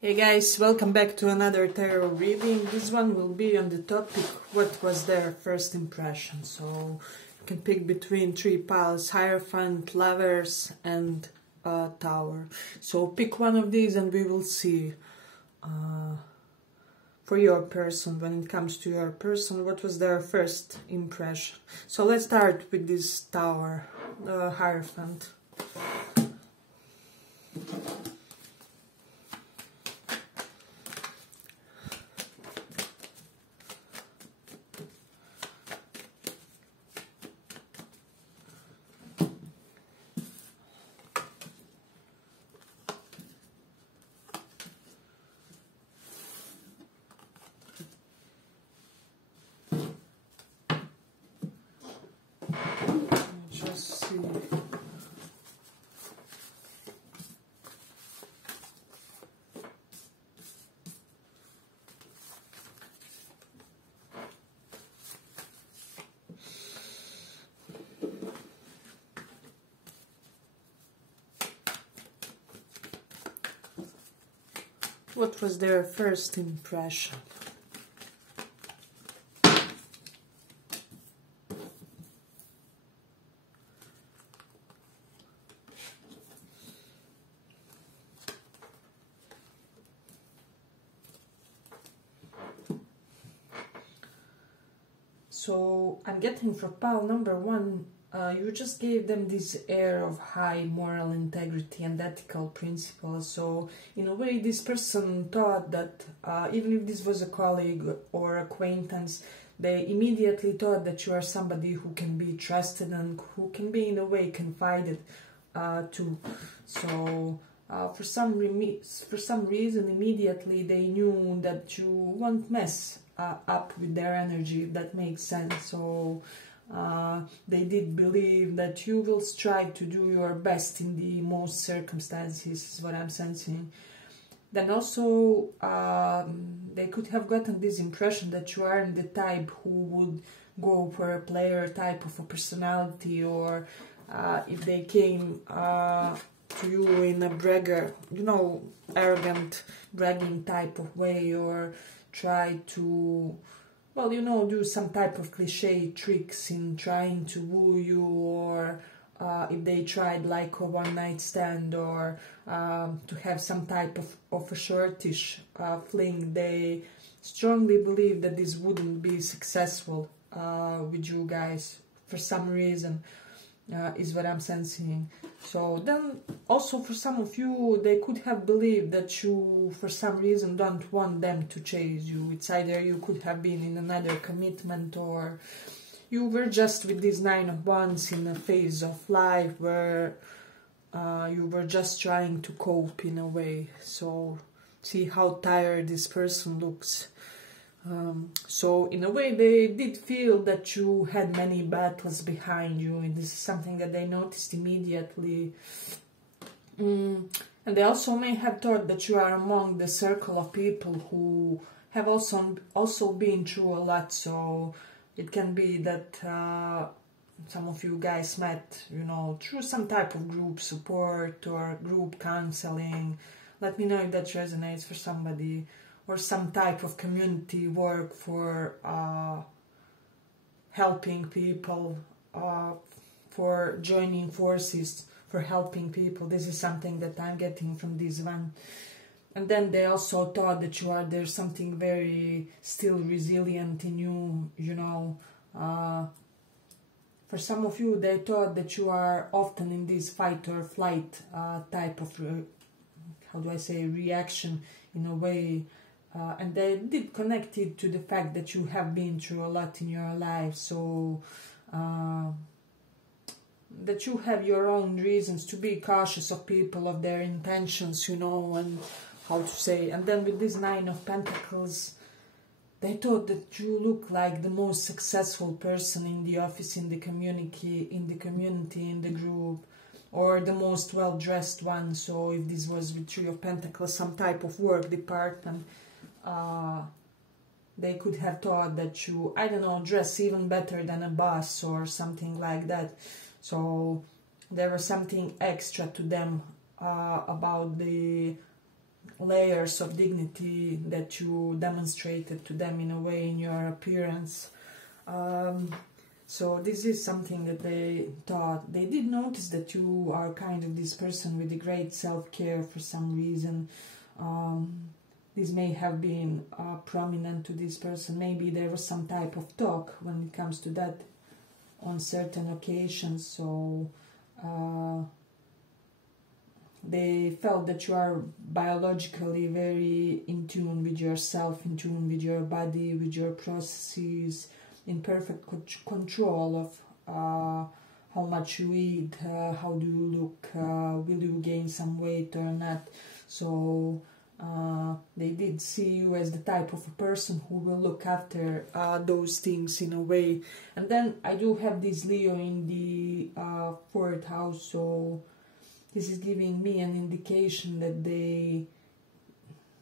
Hey guys, welcome back to another tarot reading. This one will be on the topic, what was their first impression. So you can pick between three piles, Hierophant, Lovers and Tower. So pick one of these and we will see for your person, when it comes to your person, what was their first impression. So let's start with this Tower, the Hierophant. Just see. What was their first impression? So I'm getting for pile number one, you just gave them this air of high moral integrity and ethical principles. So in a way, this person thought that even if this was a colleague or acquaintance, they immediately thought that you are somebody who can be trusted and who can be in a way confided to. So for some reason, immediately they knew that you won't mess up with their energy, if that makes sense. So they did believe that you will strive to do your best in the most circumstances, is what I'm sensing. Then also they could have gotten this impression that you aren't the type who would go for a player type of a personality, or if they came to you in a bragger, arrogant bragging type of way, or try to, well, do some type of cliche tricks in trying to woo you, or if they tried like a one-night stand, or to have some type of a shortish fling, they strongly believe that this wouldn't be successful with you guys for some reason, is what I'm sensing. So then also for some of you, they could have believed that you for some reason don't want them to chase you. It's either you could have been in another commitment, or you were just with this Nine of Wands in a phase of life where you were just trying to cope in a way. So see how tired this person looks. So in a way, they did feel that you had many battles behind you, and this is something that they noticed immediately. And they also may have thought that you are among the circle of people who have also been through a lot. So it can be that some of you guys met, through some type of group support or group counseling. Let me know if that resonates for somebody. Or some type of community work for helping people, for joining forces, for helping people. This is something that I'm getting from this one. And then they also thought that there's something very still resilient in you, For some of you, they thought that you are often in this fight or flight type of, reaction in a way. And they did connect it to the fact that you have been through a lot in your life, so that you have your own reasons to be cautious of people, of their intentions, and and then with this Nine of Pentacles, they thought that you look like the most successful person in the office, in the community, in the group, or the most well-dressed one. So if this was with Three of Pentacles, some type of work department, they could have thought that you, dress even better than a boss or something like that. So there was something extra to them about the layers of dignity that you demonstrated to them in a way in your appearance. So this is something that they thought. They did notice that you are kind of this person with a great self-care for some reason. This may have been prominent to this person. Maybe there was some type of talk when it comes to that on certain occasions. So they felt that you are biologically very in tune with yourself, in tune with your body, with your processes, in perfect control of how much you eat, how do you look, will you gain some weight or not. So they did see you as the type of a person who will look after those things in a way. And then I do have this Leo in the 4th house, so this is giving me an indication that they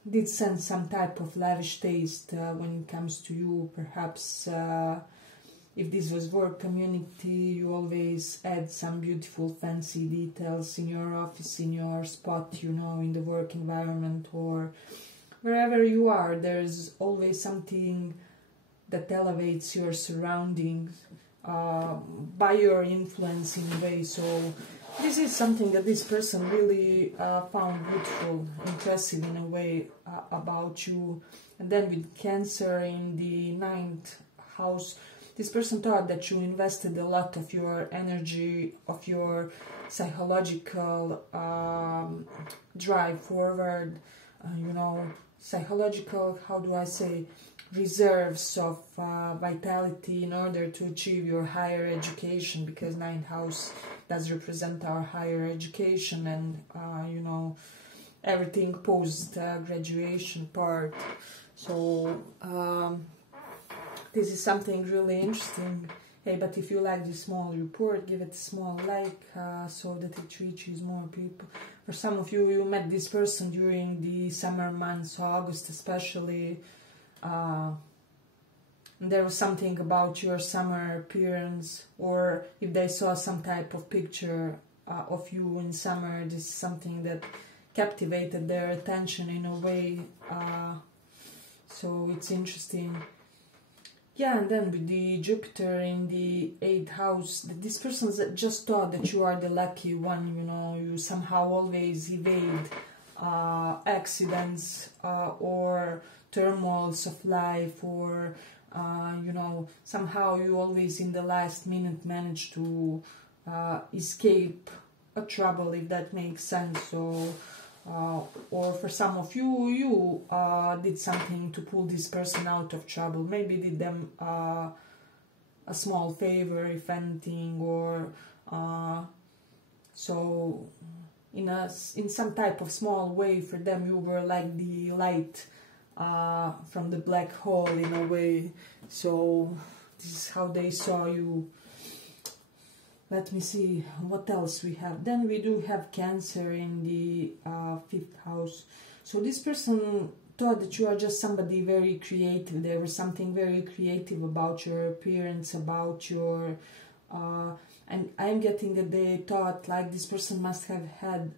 did sense some type of lavish taste when it comes to you. Perhaps if this was work community, you always add some beautiful fancy details in your office, in your spot, you know, in the work environment or wherever you are. There's always something that elevates your surroundings by your influence in a way. So this is something that this person really found beautiful, impressive in a way about you. And then with Cancer in the 9th house, this person thought that you invested a lot of your energy, of your psychological drive forward, you know, psychological, how do I say, reserves of vitality in order to achieve your higher education, because 9th house does represent our higher education and, you know, everything post-graduation part. So this is something really interesting. Hey, but if you like this small report, give it a small like so that it reaches more people. For some of you, you met this person during the summer months, August especially. There was something about your summer appearance, or if they saw some type of picture of you in summer, this is something that captivated their attention in a way. So it's interesting. Yeah, and then with the Jupiter in the 8th house, this person just thought that you are the lucky one, you know, you somehow always evade accidents or turmoils of life, or, you know, somehow you always in the last minute manage to escape a trouble, if that makes sense. So, or for some of you, you did something to pull this person out of trouble. Maybe did them a small favor, if anything, or so in some type of small way for them you were like the light from the black hole in a way. So this is how they saw you. Let me see what else we have. Then we do have Cancer in the 5th house. So this person thought that you are just somebody very creative. There was something very creative about your appearance, about your... and I'm getting that they thought like this person must have had...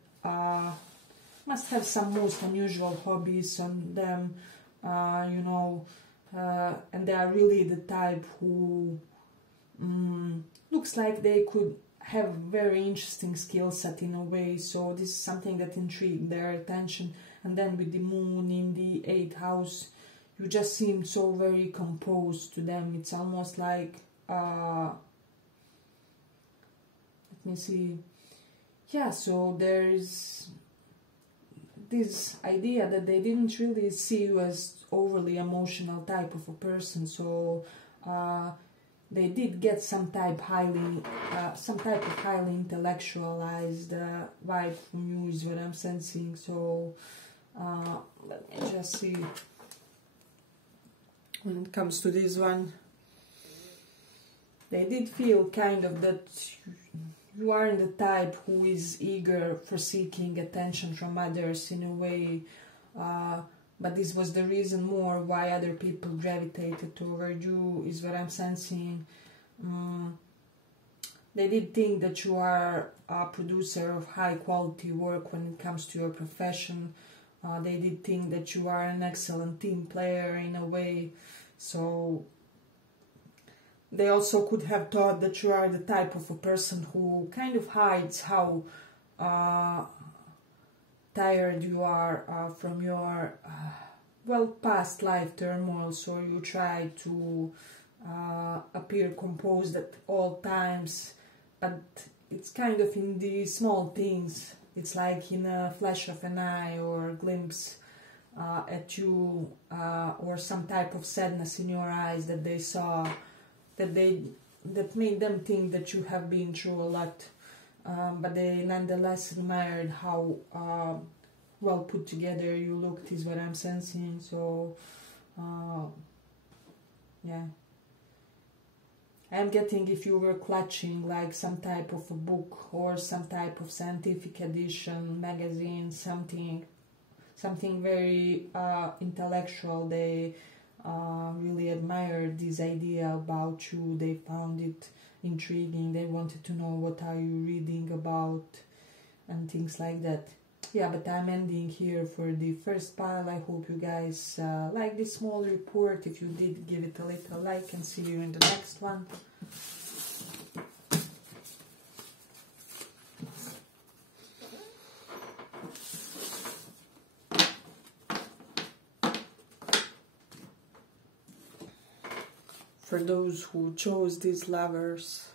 must have some most unusual hobbies on them, you know, and they are really the type who... looks like they could have very interesting skill set in a way. So this is something that intrigued their attention. And then with the moon in the 8th house, you just seemed so very composed to them. It's almost like let me see, yeah, so there's this idea that they didn't really see you as overly emotional type of a person. So they did get some type of highly intellectualized vibe from you, is what I'm sensing. So let me just see. When it comes to this one, they did feel kind of that you aren't the type who is eager for seeking attention from others in a way. But this was the reason more why other people gravitated toward you, is what I'm sensing. They did think that you are a producer of high quality work when it comes to your profession, They did think that you are an excellent team player in a way. So they also could have thought that you are the type of a person who kind of hides how tired you are from your past life turmoil, so you try to appear composed at all times, but it's kind of in the small things. It's like in a flash of an eye or a glimpse at you, or some type of sadness in your eyes that they saw, that made them think that you have been through a lot, but they nonetheless admired how well put together you looked, is what I'm sensing. So yeah, I'm getting if you were clutching like some type of a book or some type of scientific edition, magazine, something very intellectual. They really admired this idea about you. They found it intriguing. They wanted to know what are you reading about and things like that. Yeah, but I'm ending here for the first pile. I hope you guys like this small report. If you did, give it a little like, and see you in the next one. For those who chose these lovers,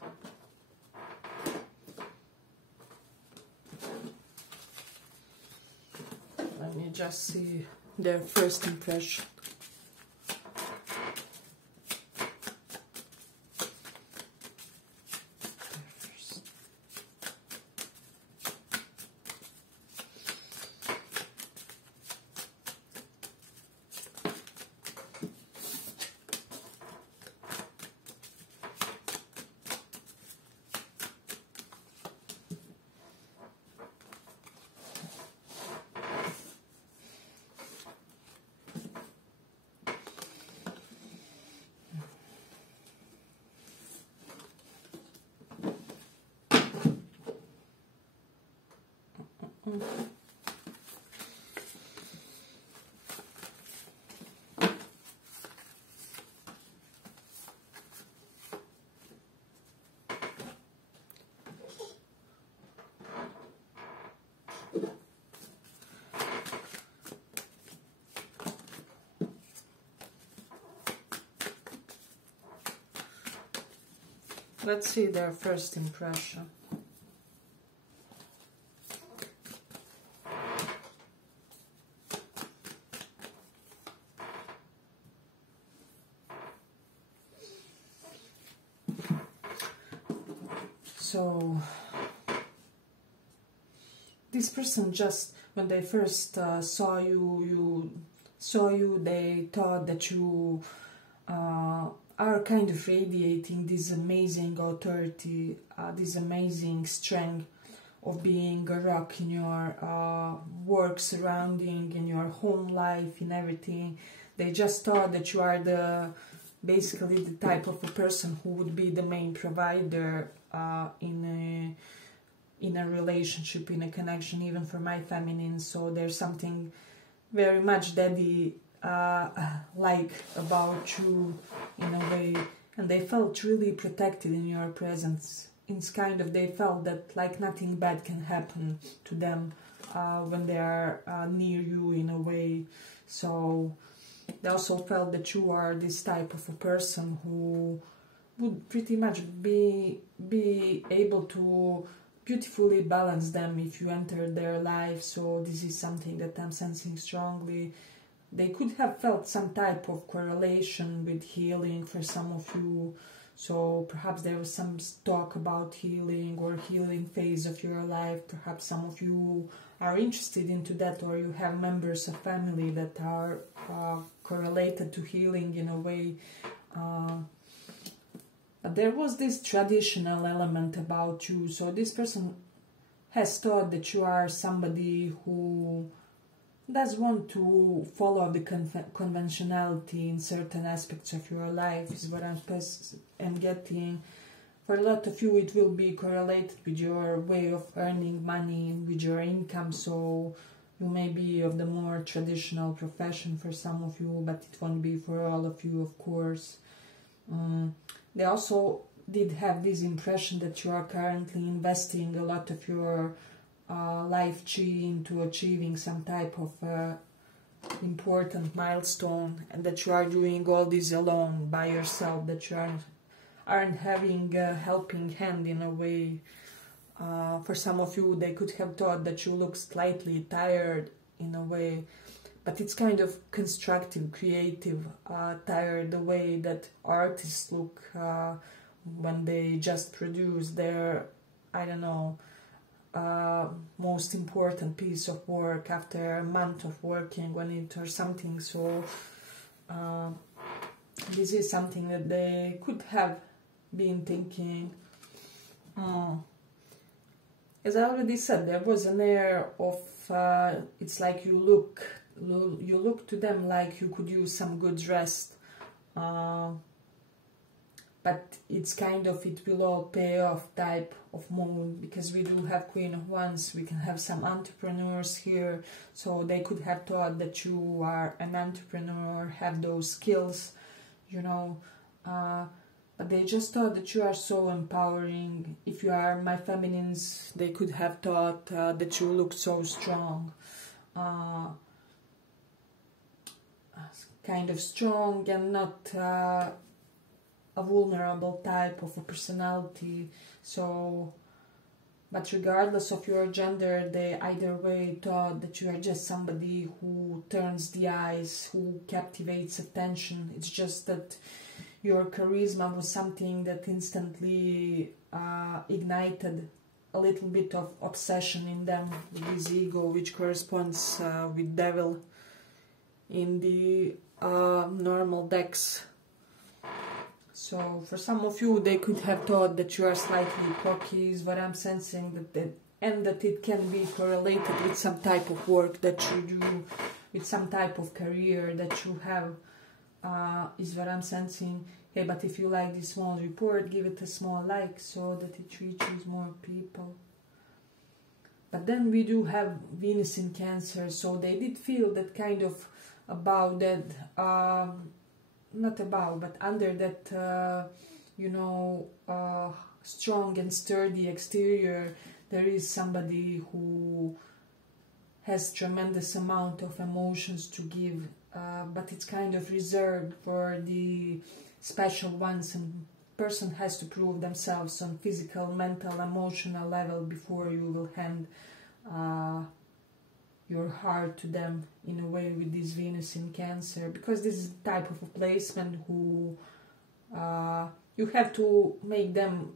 let me just see their first impression. Let's see their first impression. So this person, just when they first saw you, they thought that you are kind of radiating this amazing authority, this amazing strength of being a rock in your work surrounding, in your home life, in everything. They just thought that you are basically the type of a person who would be the main provider in a relationship, in a connection, even for my feminine. So there's something very much daddy like about you in a way, and they felt really protected in your presence. It's kind of, they felt that like nothing bad can happen to them when they are near you in a way. So they also felt that you are this type of a person who would pretty much be able to beautifully balance them if you enter their life. So this is something that I'm sensing strongly. They could have felt some type of correlation with healing for some of you. So perhaps there was some talk about healing or healing phase of your life. Perhaps some of you are interested into that, or you have members of family that are correlated to healing in a way. But there was this traditional element about you. So this person has thought that you are somebody who does want to follow the conventionality in certain aspects of your life, is what I'm getting. For a lot of you, it will be correlated with your way of earning money, with your income. So You may be of the more traditional profession for some of you, but it won't be for all of you, of course. They also did have this impression that you are currently investing a lot of your life chi into achieving some type of important milestone, and that you are doing all this alone by yourself, that you aren't having a helping hand in a way. For some of you, they could have thought that you look slightly tired in a way, but it's kind of constructive, creative, tired, the way that artists look when they just produce their, I don't know, most important piece of work after a month of working on it or something. So this is something that they could have been thinking. As I already said, there was an air of it's like you look to them like you could use some good rest, but it's kind of it will all pay off type of mood, because we do have Queen of Wands. We can have some entrepreneurs here, so they could have thought that you are an entrepreneur, have those skills, you know, but they just thought that you are so empowering. If you are my feminines, they could have thought that you look so strong, kind of strong and not a vulnerable type of a personality. So, but regardless of your gender, they either way thought that you are just somebody who turns the eyes, who captivates attention. It's just that your charisma was something that instantly ignited a little bit of obsession in them, with this ego, which corresponds with devil in the normal decks. So for some of you, they could have thought that you are slightly cocky, is what I'm sensing, and that it can be correlated with some type of work that you do, with some type of career that you have, is what I'm sensing. Hey, but if you like this small report, give it a small like so that it reaches more people. But then we do have Venus in Cancer, so they did feel that kind of about that, not about, but under that, you know, strong and sturdy exterior, there is somebody who has tremendous amount of emotions to give, but it's kind of reserved for the special ones, and person has to prove themselves on physical, mental, emotional level before you will hand your heart to them in a way with this Venus in Cancer, because this is the type of a placement who you have to make them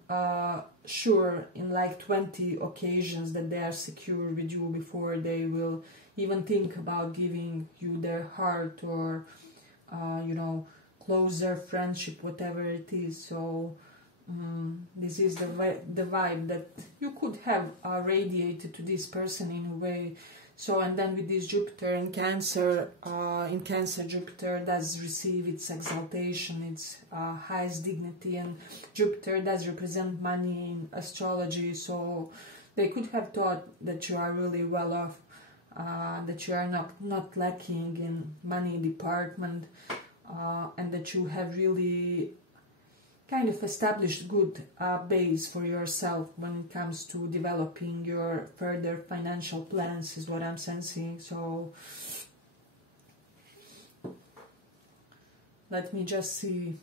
sure in like 20 occasions that they are secure with you before they will even think about giving you their heart or you know, closer friendship, whatever it is. So this is the vibe that you could have radiated to this person in a way. So, and then with this Jupiter in Cancer, Jupiter does receive its exaltation, its highest dignity, and Jupiter does represent money in astrology. So they could have thought that you are really well off, that you are not lacking in money department, and that you have really kind of established good base for yourself when it comes to developing your further financial plans, is what I'm sensing. So let me just see.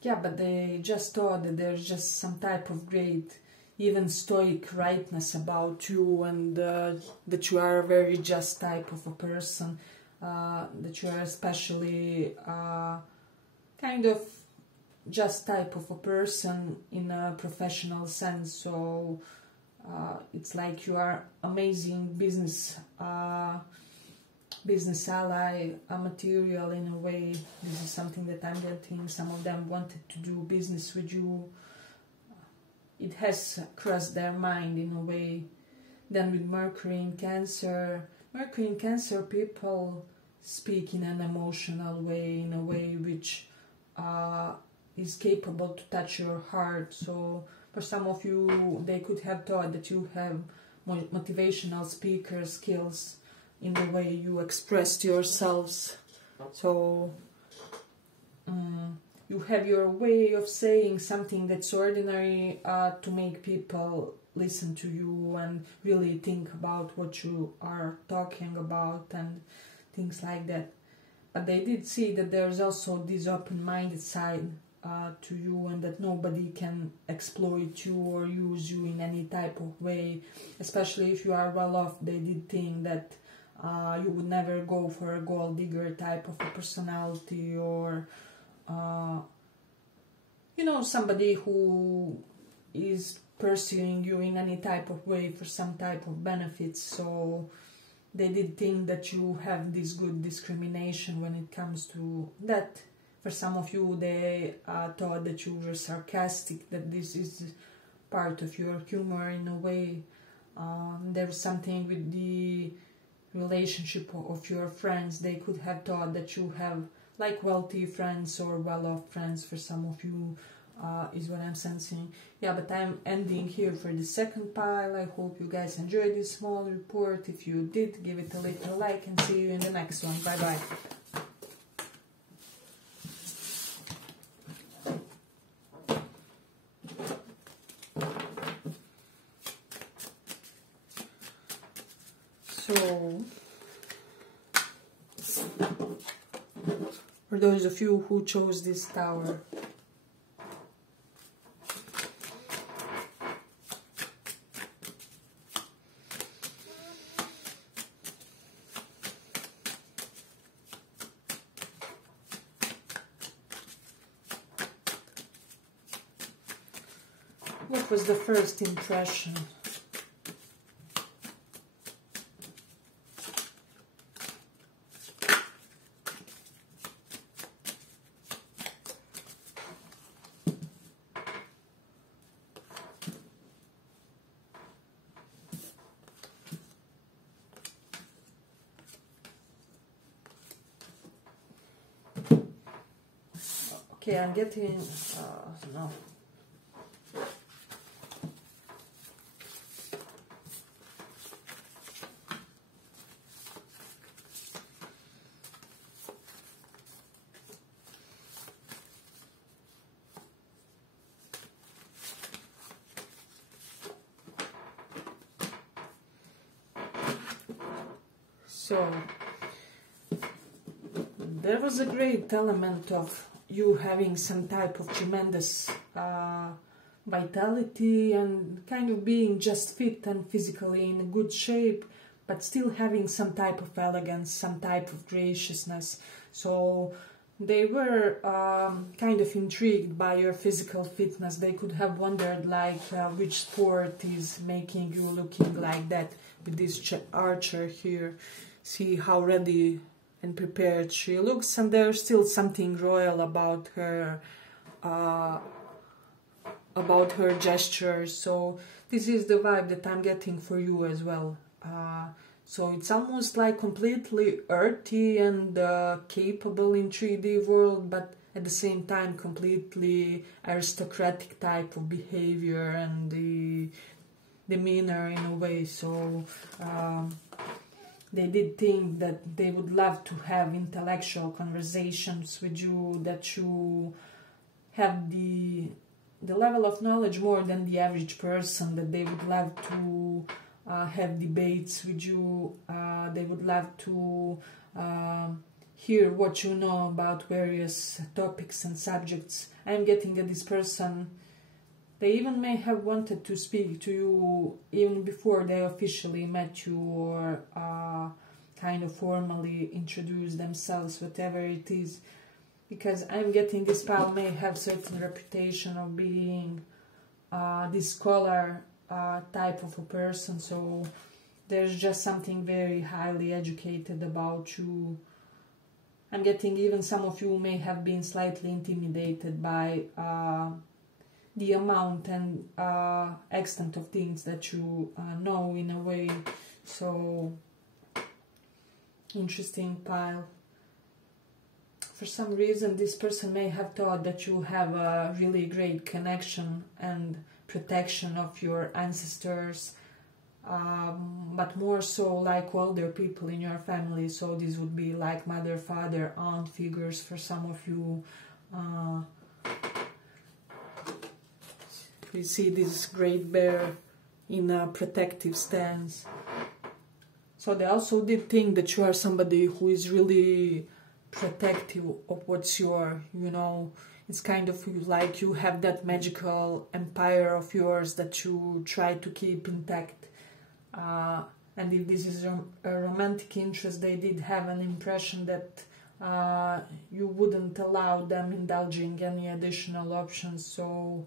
Yeah, but they just thought that there's just some type of great, even stoic rightness about you, and that you are a very just type of a person, that you are especially kind of just type of a person in a professional sense. So it's like you are amazing business ally, a material in a way. This is something that I'm getting. Some of them wanted to do business with you. It has crossed their mind in a way. Then with Mercury in Cancer, people speak in an emotional way, in a way which is capable to touch your heart. So for some of you, they could have thought that you have motivational speaker skills in the way you expressed yourselves. So you have your way of saying something that's ordinary to make people listen to you and really think about what you are talking about and things like that. But they did see that there's also this open-minded side to you, and that nobody can exploit you or use you in any type of way, especially if you are well off. They did think that you would never go for a gold digger type of a personality, or you know, somebody who is pursuing you in any type of way for some type of benefits. So they did think that you have this good discrimination when it comes to that. For some of you, they thought that you were sarcastic, that this is part of your humor in a way. There's something with the relationship of your friends. They could have thought that you have like wealthy friends or well-off friends. For some of you, is what I'm sensing. Yeah, but I'm ending here for the second pile. I hope you guys enjoyed this small report. If you did, give it a little like, and see you in the next one. Bye bye. So, for those of you who chose this tower, what was the first impression? Okay, I'm getting, no. So, there was a great element of you having some type of tremendous vitality and kind of being just fit and physically in good shape, but still having some type of elegance, some type of graciousness. So they were kind of intrigued by your physical fitness. They could have wondered like which sport is making you looking like that with this archer here. See how ready and prepared she looks, and there's still something royal about her gestures. So this is the vibe that I'm getting for you as well. So it's almost like completely earthy and capable in 3D world, but at the same time completely aristocratic type of behavior and the demeanor in a way. So they did think that they would love to have intellectual conversations with you, that you have the level of knowledge more than the average person, that they would love to have debates with you, they would love to hear what you know about various topics and subjects. I'm getting that this person, they even may have wanted to speak to you even before they officially met you, or kind of formally introduce themselves, whatever it is. Because I'm getting this pal may have certain reputation of being this scholar type of a person. So there's just something very highly educated about you. I'm getting even some of you may have been slightly intimidated by the amount and extent of things that you know in a way. So, interesting pile. For some reason, this person may have thought that you have a really great connection and protection of your ancestors, but more so like older people in your family. So this would be like mother, father, aunt figures for some of you. We see this great bear in a protective stance. So they also did think that you are somebody who is really protective of what's your, you know, it's kind of like you have that magical empire of yours that you try to keep intact. And if this is a romantic interest, they did have an impression that you wouldn't allow them indulging any additional options. So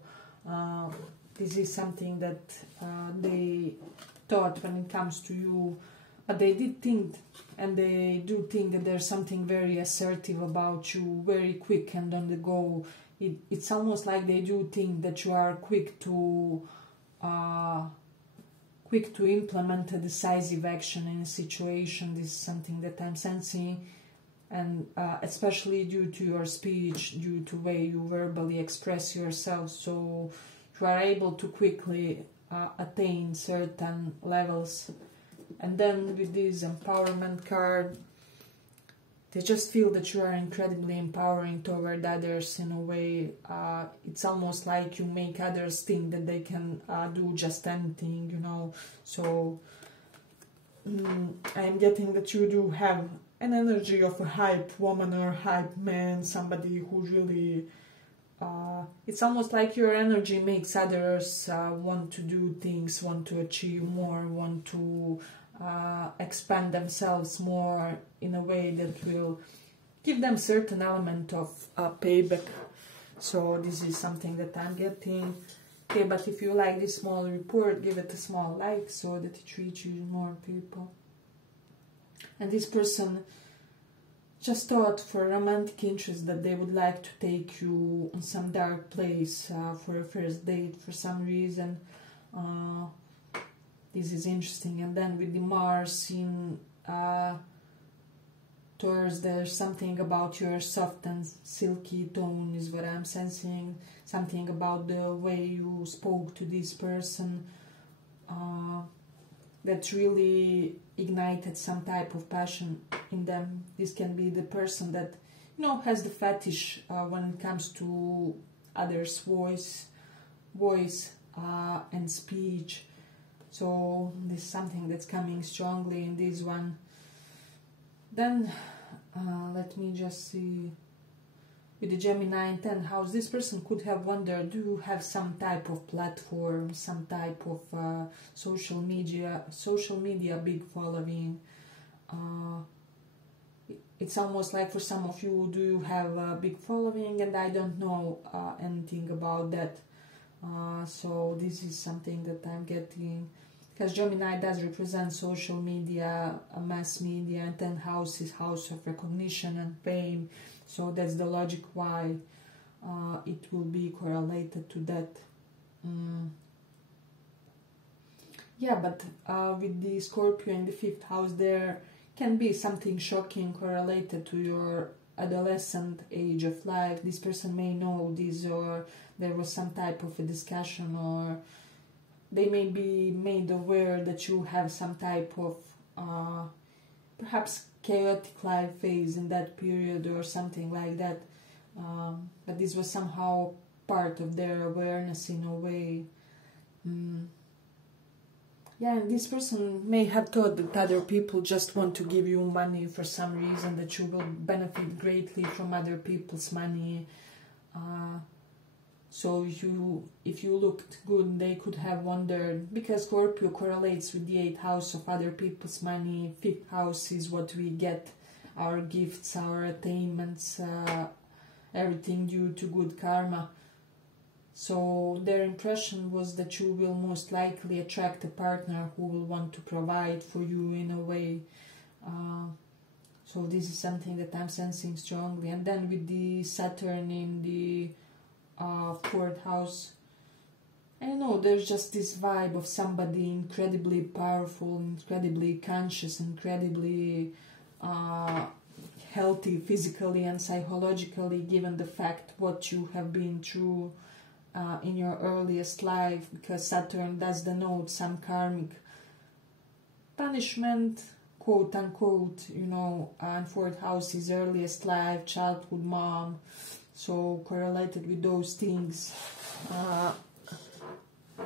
this is something that they thought when it comes to you. But they did think, and they do think, that there's something very assertive about you, very quick and on the go. It's almost like they do think that you are quick to implement a decisive action in a situation. This is something that I'm sensing, and especially due to your speech, due to the way you verbally express yourself. So you are able to quickly attain certain levels. And then with this empowerment card, they just feel that you are incredibly empowering toward others in a way. It's almost like you make others think that they can do just anything, you know. So I'm getting that you do have an energy of a hype woman or hype man, somebody who really... it's almost like your energy makes others want to do things, want to achieve more, want to expand themselves more in a way that will give them certain element of payback. So this is something that I'm getting. Okay, but if you like this small report, give it a small like so that it reaches more people. And this person just thought for romantic interest that they would like to take you on some dark place for a first date for some reason. This is interesting. And then with the Mars in Taurus, there's something about your soft and silky tone is what I'm sensing. Something about the way you spoke to this person that really ignited some type of passion in them. This can be the person that, you know, has the fetish when it comes to others' voice and speech. So this is something that's coming strongly in this one. Then let me just see. With the Gemini in 10th house, this person could have wondered, do you have some type of platform, some type of social media big following? It's almost like for some of you, do you have a big following? And I don't know anything about that. So this is something that I'm getting. Because Gemini does represent social media, mass media, and 10th house is house of recognition and fame. So that's the logic why it will be correlated to that. Yeah, but with the Scorpio in the 5th house, there can be something shocking correlated to your adolescent age of life. This person may know this, or there was some type of a discussion, or they may be made aware that you have some type of perhaps chaotic life phase in that period or something like that. But this was somehow part of their awareness in a way. Yeah, and this person may have thought that other people just want to give you money for some reason, that you will benefit greatly from other people's money. So if you looked good, they could have wondered, because Scorpio correlates with the 8th house of other people's money. 5th house is what we get, our gifts, our attainments, everything due to good karma. So their impression was that you will most likely attract a partner who will want to provide for you in a way. So this is something that I'm sensing strongly. And then with the Saturn in the 4th house, I don't know, there's just this vibe of somebody incredibly powerful, incredibly conscious, incredibly healthy physically and psychologically, given the fact what you have been through in your earliest life, because Saturn does denote some karmic punishment, quote unquote, you know, and fourth house is earliest life, childhood, mom, so correlated with those things.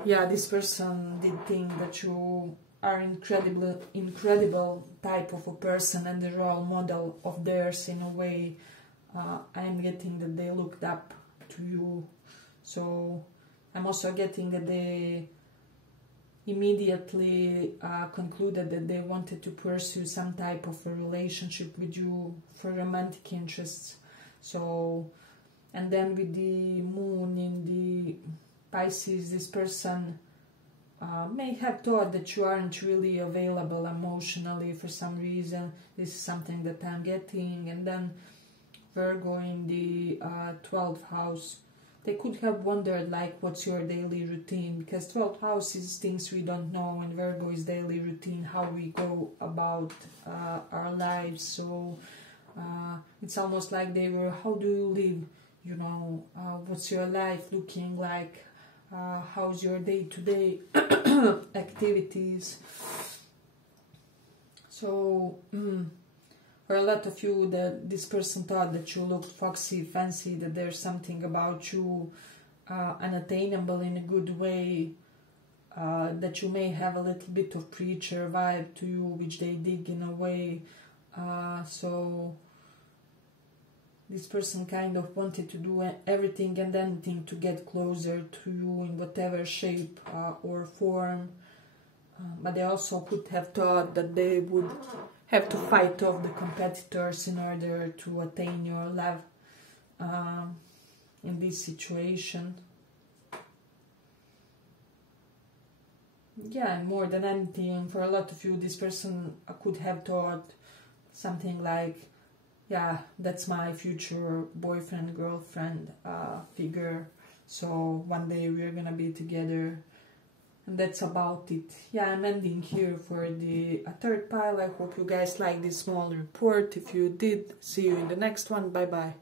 Yeah, this person did think that you are incredible type of a person and the role model of theirs in a way. I'm getting that they looked up to you. So I'm also getting that they immediately concluded that they wanted to pursue some type of a relationship with you for romantic interests. So, and then with the moon in the Pisces, this person may have thought that you aren't really available emotionally for some reason. This is something that I'm getting. And then Virgo in the 12th house, they could have wondered like what's your daily routine, because 12th house is things we don't know and Virgo is daily routine, how we go about our lives. So it's almost like they were, how do you live, you know, what's your life looking like, how's your day-to-day activities. So for a lot of you, that this person thought that you looked foxy, fancy, that there's something about you unattainable in a good way, that you may have a little bit of preacher vibe to you, which they dig in a way. So this person kind of wanted to do everything and anything to get closer to you in whatever shape or form. But they also could have thought that they would have to fight off the competitors in order to attain your love in this situation. Yeah, and more than anything, for a lot of you, this person could have thought something like, yeah, that's my future boyfriend, girlfriend figure, so one day we're gonna be together. And that's about it. Yeah, I'm ending here for the third pile. I hope you guys like this small report. If you did, see you in the next one. Bye bye.